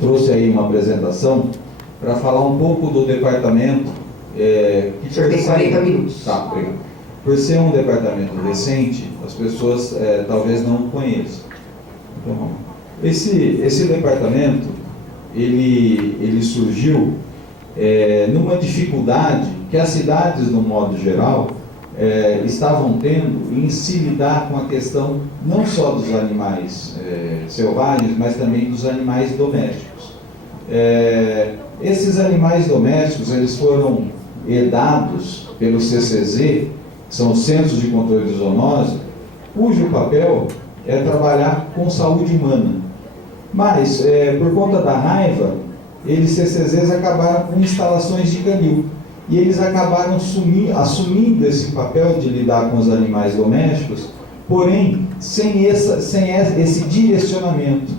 trouxe aí uma apresentação para falar um pouco do departamento. O senhor tem 40 minutos. Tá, obrigado. Por ser um departamento recente, as pessoas talvez não conheçam. Então, esse departamento, ele surgiu numa dificuldade que as cidades, no modo geral, estavam tendo em se lidar com a questão não só dos animais selvagens, mas também dos animais domésticos. Esses animais domésticos, eles foram herdados pelo CCZ, que são os Centros de Controle de Zoonose, cujo papel é trabalhar com saúde humana. Mas, por conta da raiva, eles, CCZs, acabaram com instalações de canil. E eles acabaram assumindo esse papel de lidar com os animais domésticos, porém, sem esse direcionamento.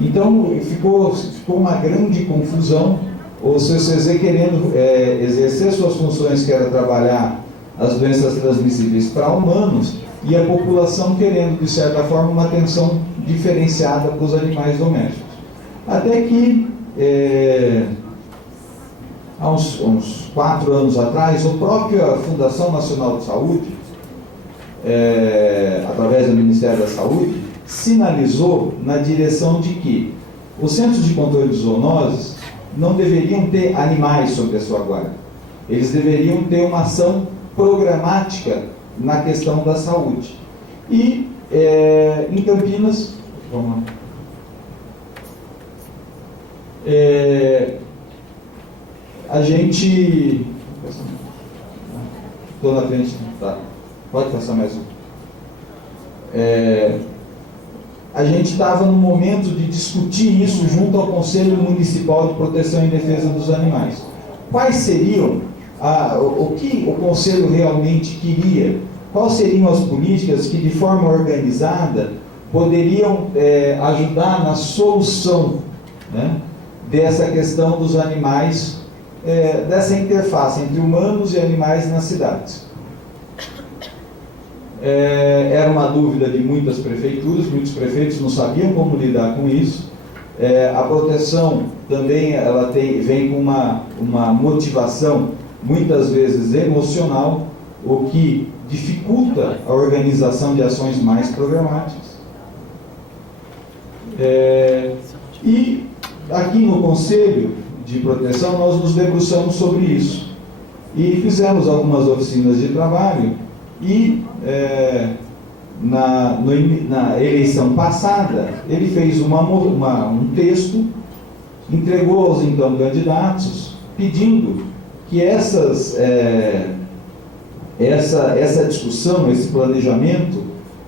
Então, ficou uma grande confusão, o CCZ querendo exercer suas funções, que era trabalhar as doenças transmissíveis para humanos, e a população querendo, de certa forma, uma atenção diferenciada para os animais domésticos. Até que, há uns 4 anos atrás, a própria Fundação Nacional de Saúde, através do Ministério da Saúde, sinalizou na direção de que os Centros de Controle de Zoonoses não deveriam ter animais sob a sua guarda. Eles deveriam ter uma ação programática na questão da saúde. E em Campinas, vamos lá. A gente... Estou na frente, tá? Pode passar mais um. A gente estava no momento de discutir isso junto ao Conselho Municipal de Proteção e Defesa dos Animais. Quais seriam o que o Conselho realmente queria? Quais seriam as políticas que, de forma organizada, poderiam ajudar na solução, né, dessa questão dos animais, dessa interface entre humanos e animais nas cidades? Era uma dúvida de muitas prefeituras, muitos prefeitos não sabiam como lidar com isso. A proteção também vem com uma motivação, muitas vezes emocional, o que dificulta a organização de ações mais programáticas. E aqui no Conselho de Proteção nós nos debruçamos sobre isso e fizemos algumas oficinas de trabalho e na eleição passada ele fez um texto, entregou aos então candidatos pedindo que essa discussão, esse planejamento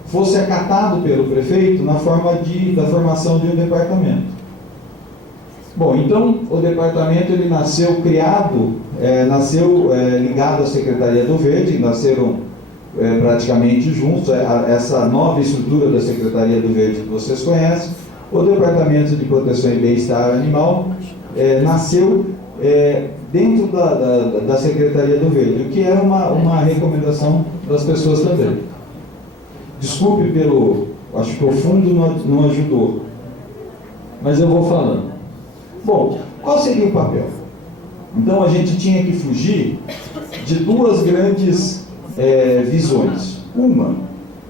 fosse acatado pelo prefeito na formação de um departamento. Bom, então o departamento ele nasceu ligado à Secretaria do Verde, nasceram praticamente juntos, essa nova estrutura da Secretaria do Verde que vocês conhecem. O Departamento de Proteção e Bem-Estar Animal nasceu dentro da Secretaria do Verde, o que era uma recomendação das pessoas também. Desculpe acho que o fundo não ajudou, mas eu vou falando. Bom, qual seria o papel? Então a gente tinha que fugir de duas grandes visões. Uma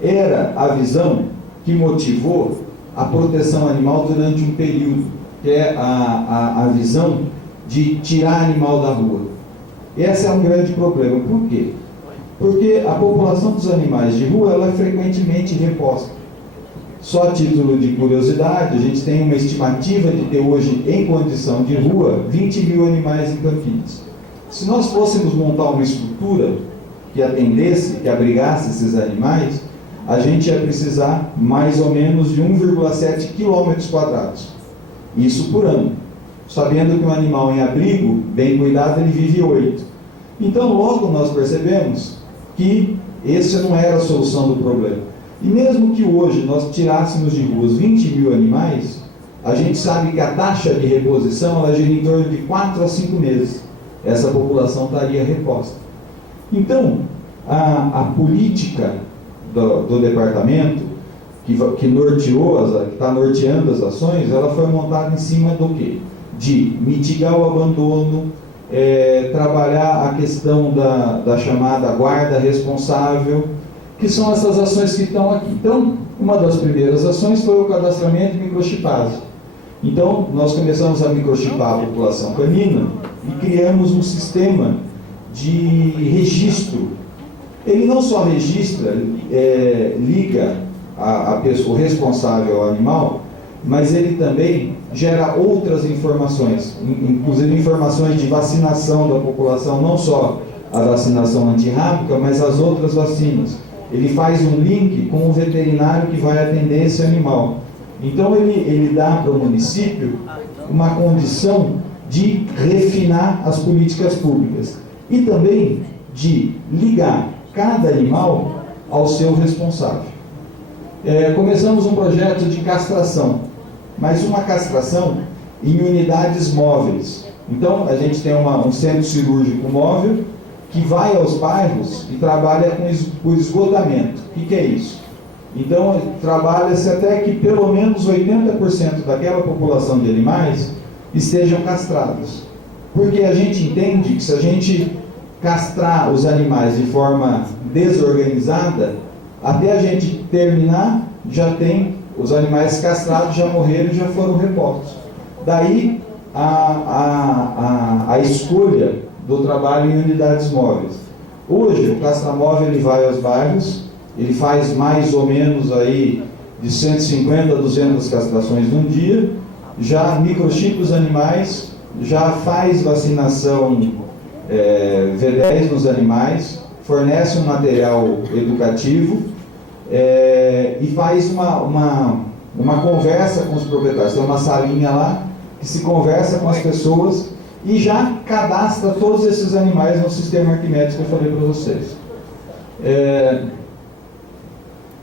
era a visão que motivou a proteção animal durante um período, que é a visão de tirar animal da rua. Esse é um grande problema. Por quê? Porque a população dos animais de rua ela é frequentemente reposta. Só a título de curiosidade, a gente tem uma estimativa de ter hoje em condição de rua 20 mil animais em Campinas. Se nós fôssemos montar uma estrutura que atendesse, que abrigasse esses animais, a gente ia precisar mais ou menos de 1,7 km². Isso por ano. Sabendo que um animal em abrigo, bem cuidado, ele vive 8. Então logo nós percebemos que essa não era a solução do problema. E mesmo que hoje nós tirássemos de ruas 20 mil animais, a gente sabe que a taxa de reposição ela gira em torno de 4 a 5 meses. Essa população estaria reposta. Então, a política do departamento que norteou, que está norteando as ações, ela foi montada em cima do quê? De mitigar o abandono, trabalhar a questão da chamada guarda responsável, que são essas ações que estão aqui. Então, uma das primeiras ações foi o cadastramento e microchipagem. Então, nós começamos a microchipar a população canina e criamos um sistema de registro. Ele não só registra, liga a pessoa, o responsável ao animal, mas ele também gera outras informações, inclusive informações de vacinação da população, não só a vacinação antirrábica, mas as outras vacinas. Ele faz um link com o veterinário que vai atender esse animal. Então ele dá para o município uma condição de refinar as políticas públicas e também de ligar cada animal ao seu responsável. Começamos um projeto de castração, mas uma castração em unidades móveis. Então a gente tem um centro cirúrgico móvel que vai aos bairros e trabalha com o esgotamento. O que é isso? Então, trabalha-se até que pelo menos 80% daquela população de animais estejam castrados. Porque a gente entende que se a gente castrar os animais de forma desorganizada, até a gente terminar, já tem os animais castrados, já morreram e já foram repostos. Daí a escolha do trabalho em unidades móveis. Hoje, o castramóvel ele vai aos bairros, ele faz mais ou menos aí de 150 a 200 castrações num dia, já microchipa os animais, já faz vacinação V10 nos animais, fornece um material educativo e faz uma conversa com os proprietários. Tem uma salinha lá que se conversa com as pessoas e já cadastra todos esses animais no sistema Arquimedes que eu falei para vocês.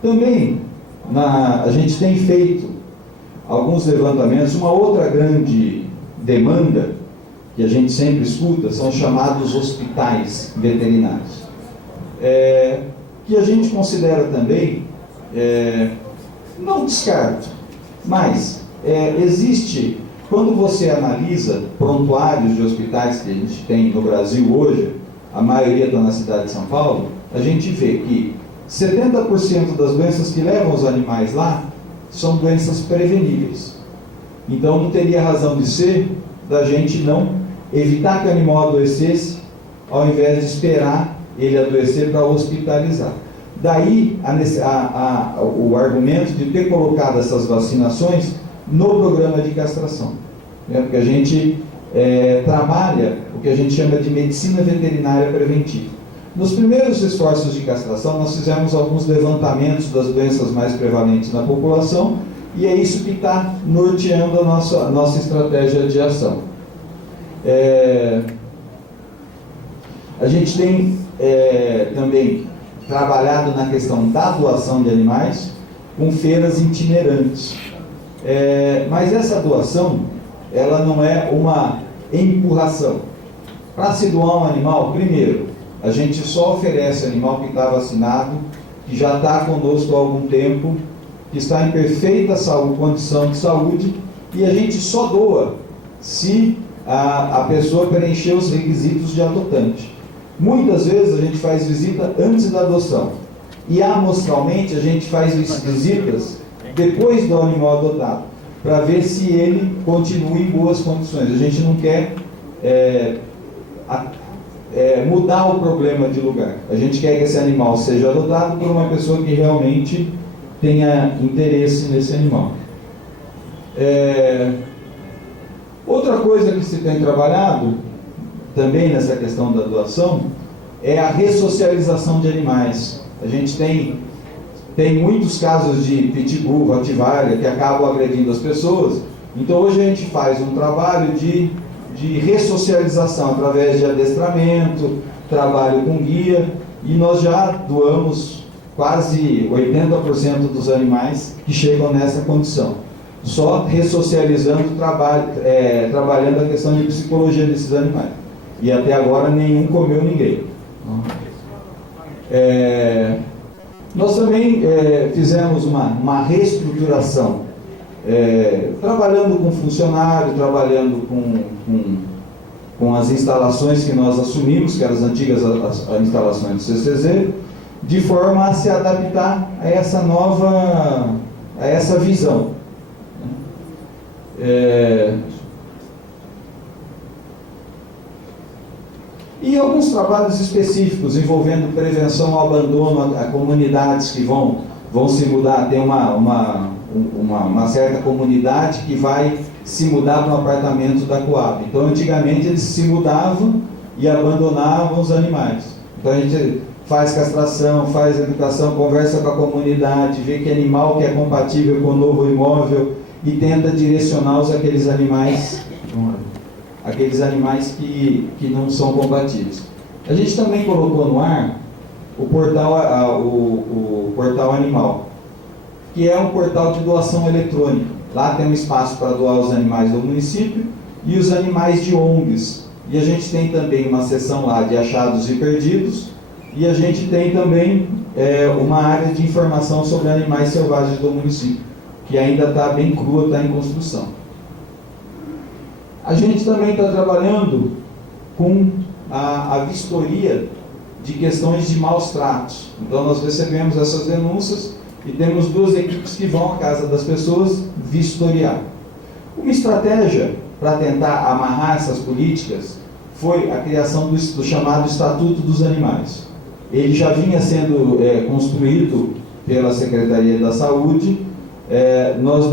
Também a gente tem feito alguns levantamentos. Uma outra grande demanda que a gente sempre escuta são os chamados hospitais veterinários, que a gente considera também, não descarto, mas existe, quando você analisa prontuários de hospitais que a gente tem no Brasil hoje, a maioria está na cidade de São Paulo, a gente vê que 70% das doenças que levam os animais lá são doenças preveníveis. Então não teria razão de ser da gente não evitar que o animal adoecesse, ao invés de esperar ele adoecer para hospitalizar. Daí o argumento de ter colocado essas vacinações no programa de castração. Porque a gente trabalha o que a gente chama de medicina veterinária preventiva. Nos primeiros esforços de castração, nós fizemos alguns levantamentos das doenças mais prevalentes na população, e é isso que está norteando a nossa estratégia de ação. A gente tem também trabalhado na questão da doação de animais com feiras itinerantes. Mas essa doação, ela não é uma empurração. Para se doar um animal, primeiro, a gente só oferece animal que está vacinado, que já está conosco há algum tempo, que está em perfeita condição de saúde, e a gente só doa se a pessoa preencher os requisitos de adotante. Muitas vezes a gente faz visita antes da adoção, e amostralmente a gente faz visitas depois do animal adotado, para ver se ele continua em boas condições. A gente não quer mudar o problema de lugar. A gente quer que esse animal seja adotado por uma pessoa que realmente tenha interesse nesse animal. Outra coisa que se tem trabalhado também nessa questão da doação é a ressocialização de animais. A gente tem muitos casos de pitbull, rottweiler, que acabam agredindo as pessoas. Então hoje a gente faz um trabalho de ressocialização através de adestramento, trabalho com guia, e nós já doamos quase 80% dos animais que chegam nessa condição. Só ressocializando, trabalhando a questão de psicologia desses animais. E até agora nenhum comeu ninguém. Nós também fizemos uma reestruturação, trabalhando com funcionário, trabalhando com as instalações que nós assumimos, que eram as antigas as instalações do CCZ, de forma a se adaptar a essa nova, a essa visão. E alguns trabalhos específicos envolvendo prevenção ao abandono a comunidades que vão se mudar. Tem uma certa comunidade que vai se mudar para um apartamento da Coab. Então, antigamente, eles se mudavam e abandonavam os animais. Então, a gente faz castração, faz educação, conversa com a comunidade, vê que animal que é compatível com o novo imóvel e tenta direcioná-los àqueles animais que não são compatíveis. A gente também colocou no ar o portal Animal, que é um portal de doação eletrônica. Lá tem um espaço para doar os animais do município e os animais de ONGs. E a gente tem também uma seção lá de achados e perdidos, e a gente tem também uma área de informação sobre animais selvagens do município, que ainda está bem crua, está em construção. A gente também está trabalhando com a vistoria de questões de maus tratos. Então, nós recebemos essas denúncias e temos 2 equipes que vão à casa das pessoas vistoriar. Uma estratégia para tentar amarrar essas políticas foi a criação do chamado Estatuto dos Animais. Ele já vinha sendo construído pela Secretaria da Saúde. Nós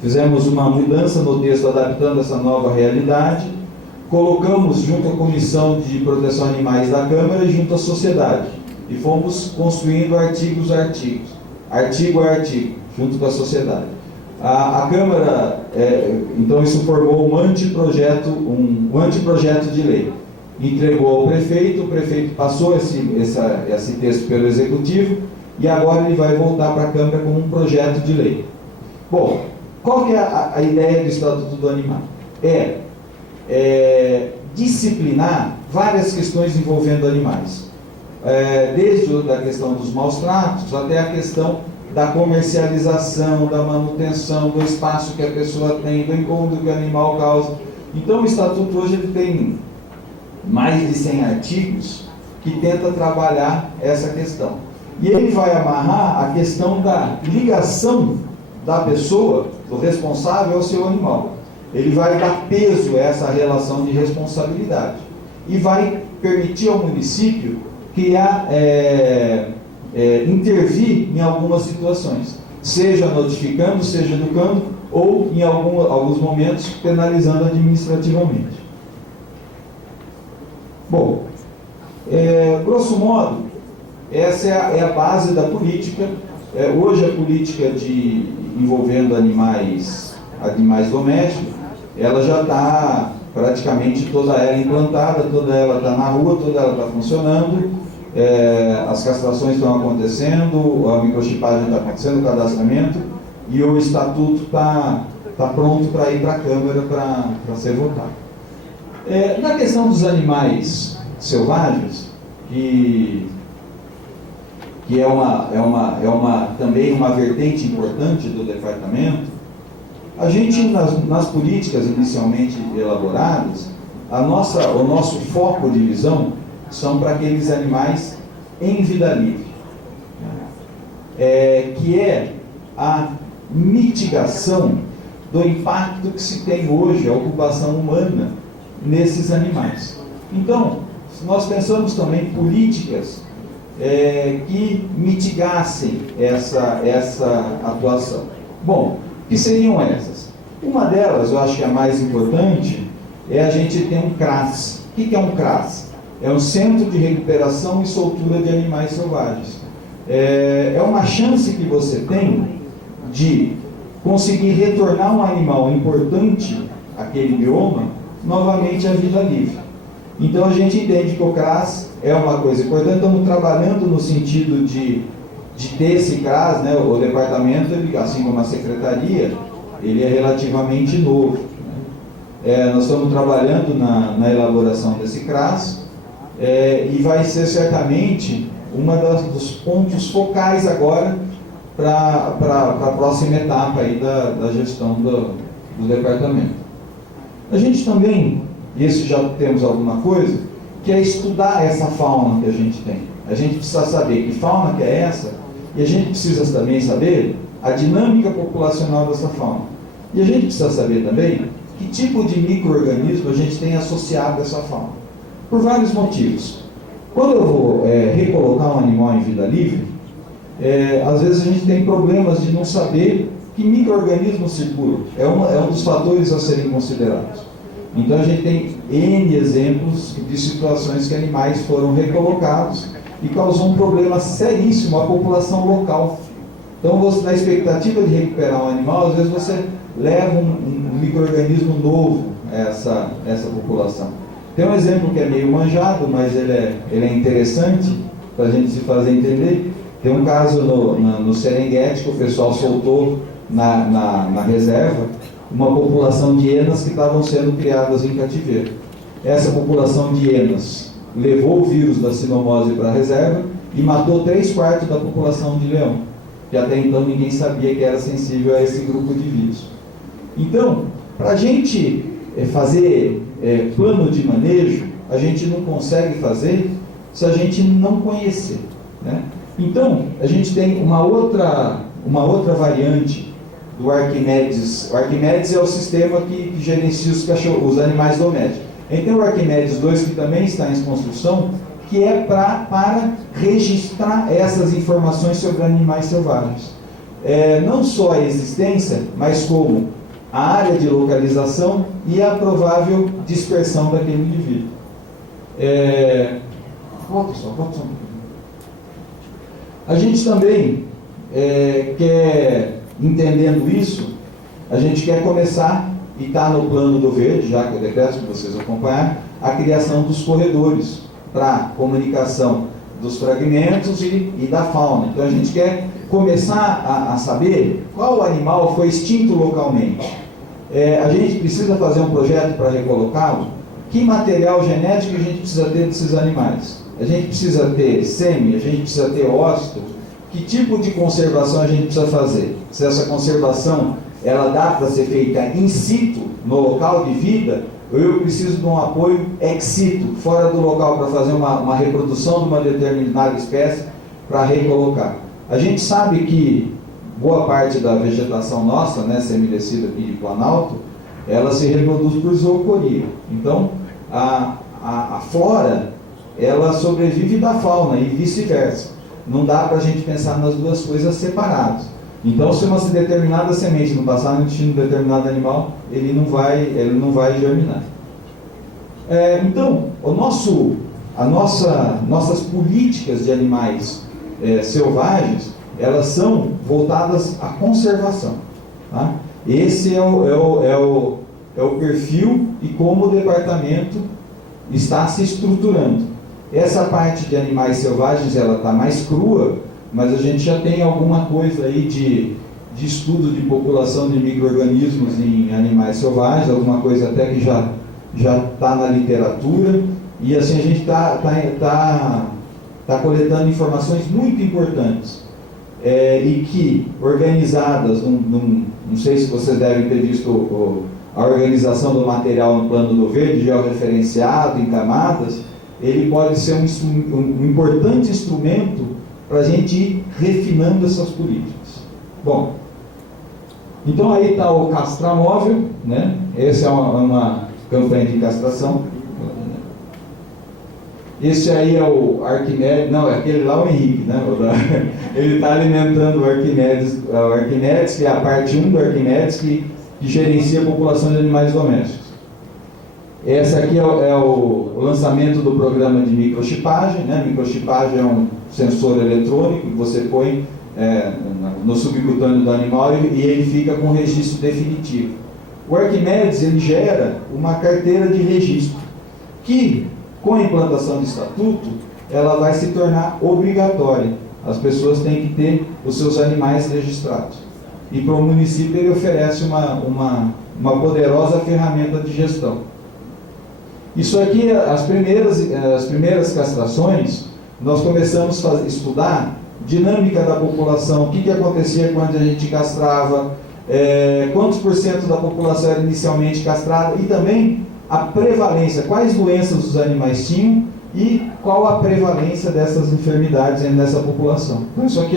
fizemos uma mudança no texto, adaptando essa nova realidade, colocamos junto à Comissão de Proteção a Animais da Câmara e junto à sociedade, e fomos construindo artigo a artigo, junto com a sociedade. A Câmara, então isso formou um anteprojeto de lei, entregou ao prefeito, o prefeito passou esse texto pelo Executivo, e agora ele vai voltar para a Câmara como um projeto de lei. Bom, qual que é a ideia do Estatuto do Animal? Disciplinar várias questões envolvendo animais. Desde a questão dos maus tratos até a questão da comercialização, da manutenção, do espaço que a pessoa tem, do incômodo que o animal causa. Então o Estatuto hoje ele tem mais de 100 artigos que tenta trabalhar essa questão. E ele vai amarrar a questão da ligação da pessoa, do responsável ao seu animal. Ele vai dar peso a essa relação de responsabilidade e vai permitir ao município criar, intervir em algumas situações, seja notificando, seja educando, ou em alguns momentos penalizando administrativamente. Bom, grosso modo, essa é a base da política. Hoje a política envolvendo animais domésticos, ela já está praticamente toda ela implantada, toda ela está na rua, toda ela está funcionando, as castrações estão acontecendo, a microchipagem está acontecendo, o cadastramento, e o estatuto está pronto para ir para a Câmara para ser votado. Na questão dos animais selvagens, que também uma vertente importante do departamento, a gente, nas políticas inicialmente elaboradas, o nosso foco de visão são para aqueles animais em vida livre, que é a mitigação do impacto que se tem hoje, a ocupação humana nesses animais. Então, nós pensamos também em políticas que mitigassem essa atuação. Bom, que seriam essas? Uma delas, eu acho que a mais importante, é a gente ter um CRAS. O que é um CRAS? É um Centro de Recuperação e Soltura de Animais Selvagens. É uma chance que você tem de conseguir retornar um animal importante àquele bioma novamente à vida livre. Então a gente entende que o CRAS é uma coisa importante. Estamos trabalhando no sentido de ter esse CRAS, né? O departamento, assim como a secretaria, ele é relativamente novo, né? Nós estamos trabalhando na elaboração desse CRAS, e vai ser certamente dos pontos focais agora para a próxima etapa aí da gestão do departamento. A gente também, e isso já temos alguma coisa, que é estudar essa fauna que a gente tem. A gente precisa saber que fauna que é essa, e a gente precisa também saber a dinâmica populacional dessa fauna. E a gente precisa saber também que tipo de micro-organismo a gente tem associado a essa fauna. Por vários motivos. Quando eu vou recolocar um animal em vida livre, às vezes a gente tem problemas de não saber que micro-organismos circulam. É um dos fatores a serem considerados. Então a gente tem N exemplos de situações que animais foram recolocados e causou um problema seríssimo à população local. Então, na expectativa de recuperar um animal, às vezes você leva um micro-organismo novo a essa população. Tem um exemplo que é meio manjado, mas ele é interessante para a gente se fazer entender. Tem um caso no Serengeti que o pessoal soltou na reserva uma população de hienas que estavam sendo criadas em cativeiro. Essa população de hienas levou o vírus da sinomose para a reserva e matou 3/4 da população de leão, que até então ninguém sabia que era sensível a esse grupo de vírus. Então, para a gente fazer plano de manejo, a gente não consegue fazer se a gente não conhecer, né? Então, a gente tem uma outra variante do Arquimedes. O Arquimedes é o sistema que gerencia os animais domésticos. A gente tem o Arquimedes 2, que também está em construção, que é para registrar essas informações sobre animais selvagens. Não só a existência, mas como a área de localização e a provável dispersão daquele indivíduo. Volta só um pouquinho. A gente também quer, entendendo isso, a gente quer começar, e está no plano do verde, já que é o decreto que vocês acompanharam, a criação dos corredores para comunicação dos fragmentos e da fauna. Então a gente quer começar a saber qual animal foi extinto localmente. A gente precisa fazer um projeto para recolocá-lo. Que material genético a gente precisa ter desses animais? A gente precisa ter sêmen, a gente precisa ter ósseo. Que tipo de conservação a gente precisa fazer? Se essa conservação ela dá para ser feita in situ, no local de vida, ou eu preciso de um apoio ex situ, fora do local, para fazer uma reprodução de uma determinada espécie para recolocar. A gente sabe que boa parte da vegetação nossa, né, semidescida aqui de Planalto, ela se reproduz por zoocoria. Então, a flora, ela sobrevive da fauna e vice-versa. Não dá para a gente pensar nas duas coisas separadas. Então, se uma determinada semente não passar no intestino de determinado animal, ele não vai germinar. Então, nossas políticas de animais selvagens, elas são voltadas à conservação. Tá? Esse é o perfil e como o departamento está se estruturando. Essa parte de animais selvagens, ela está mais crua, mas a gente já tem alguma coisa aí de estudo de população de micro-organismos em animais selvagens, alguma coisa até que já está na literatura, e assim a gente está coletando informações muito importantes, e que, organizadas, não sei se vocês devem ter visto a organização do material no plano do verde, georreferenciado, em camadas, ele pode ser um importante instrumento para a gente ir refinando essas políticas. Bom, então aí está o castramóvel, né? Essa é uma campanha de castração. Esse aí é o Arquimedes, não, é aquele lá, o Henrique, né? Ele está alimentando o Arquimedes, que é a parte 1 do Arquimedes, que gerencia a população de animais domésticos. Esse aqui é o lançamento do programa de microchipagem, né? Microchipagem é um sensor eletrônico que você põe no subcutâneo do animal e ele fica com registro definitivo. O Arquimedes, ele gera uma carteira de registro que, com a implantação do estatuto, ela vai se tornar obrigatória. As pessoas têm que ter os seus animais registrados. E para o município ele oferece uma poderosa ferramenta de gestão. Isso aqui, as primeiras castrações, nós começamos a estudar dinâmica da população, o que acontecia quando a gente castrava, quantos por cento da população era inicialmente castrada, e também a prevalência, quais doenças os animais tinham e qual a prevalência dessas enfermidades nessa população. Então isso aqui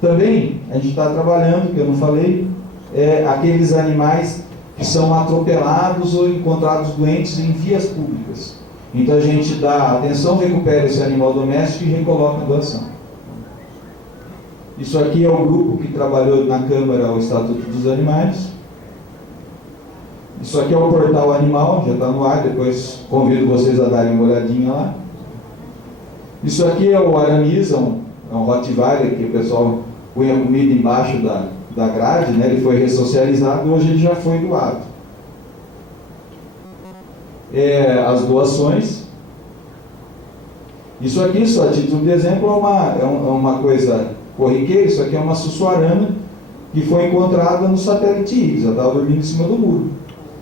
também a gente está trabalhando, que eu não falei, aqueles animais que são atropelados ou encontrados doentes em vias públicas. Então a gente dá atenção, recupera esse animal doméstico e recoloca a doação. Isso aqui é o grupo que trabalhou na Câmara o Estatuto dos Animais. Isso aqui é o portal animal, já está no ar, depois convido vocês a darem uma olhadinha lá. Isso aqui é o Aramis, é um Rottweiler que o pessoal punha comida embaixo da grade, né? Ele foi ressocializado, hoje ele já foi doado. As doações. Isso aqui, só a título de exemplo, é uma coisa corriqueira. Isso aqui é uma sussuarana que foi encontrada no satélite X, ela estava dormindo em cima do muro.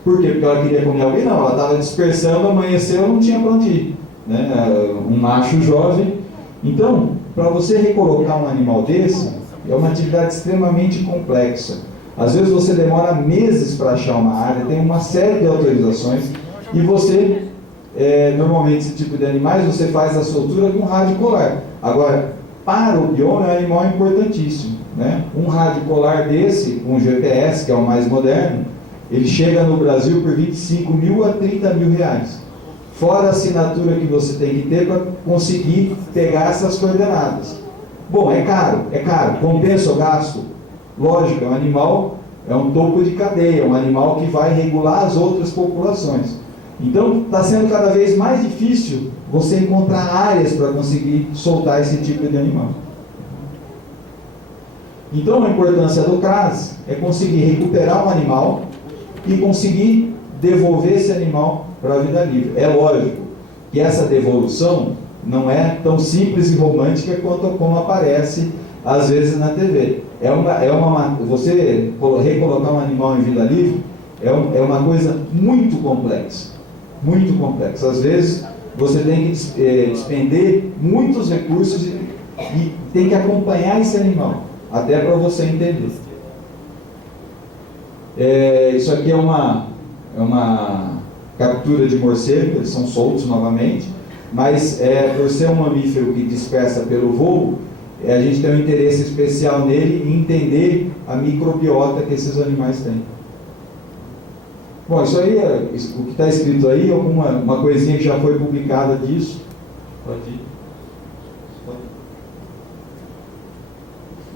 Por quê? Porque ela queria comer alguém? Não, ela estava dispersando, amanheceu, não tinha para onde ir, né? Um macho jovem. Então, para você recolocar um animal desse, é uma atividade extremamente complexa. Às vezes você demora meses para achar uma área, tem uma série de autorizações, e você, normalmente esse tipo de animais, você faz a soltura com rádio colar. Agora, para o bioma é um animal importantíssimo, né? Um rádio colar desse, com GPS, que é o mais moderno, ele chega no Brasil por 25 mil a 30 mil reais. Fora a assinatura que você tem que ter para conseguir pegar essas coordenadas. Bom, é caro, compensa o gasto? Lógico, é um animal, é um topo de cadeia, é um animal que vai regular as outras populações. Então, está sendo cada vez mais difícil você encontrar áreas para conseguir soltar esse tipo de animal. Então, a importância do CRAS é conseguir recuperar um animal e conseguir devolver esse animal para a vida livre. É lógico que essa devolução não é tão simples e romântica quanto como aparece às vezes na TV. Você recolocar um animal em vida livre é uma coisa muito complexa. Muito complexa. Às vezes você tem que despender muitos recursos e tem que acompanhar esse animal, até para você entender. Isso aqui é uma captura de morcego, eles são soltos novamente, mas por ser um mamífero que dispersa pelo voo, a gente tem um interesse especial nele em entender a microbiota que esses animais têm. Bom, isso aí, o que está escrito aí, uma coisinha que já foi publicada disso. Pode ir.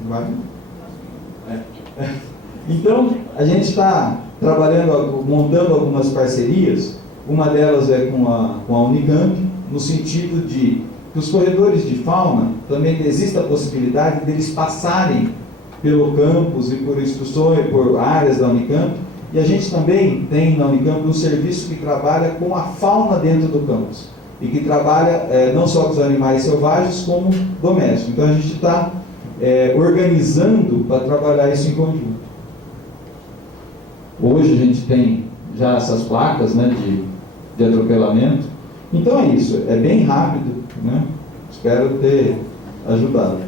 Vai? Então, a gente está trabalhando, montando algumas parcerias. Uma delas é com a Unicamp, no sentido de que os corredores de fauna, também existe a possibilidade deles passarem pelo campus e por instruções, por áreas da Unicamp. E a gente também tem na Unicamp um serviço que trabalha com a fauna dentro do campus. E que trabalha não só com os animais selvagens, como domésticos. Então a gente está organizando para trabalhar isso em conjunto. Hoje a gente tem já essas placas, né, de atropelamento. Então é isso, é bem rápido, né? Espero ter ajudado.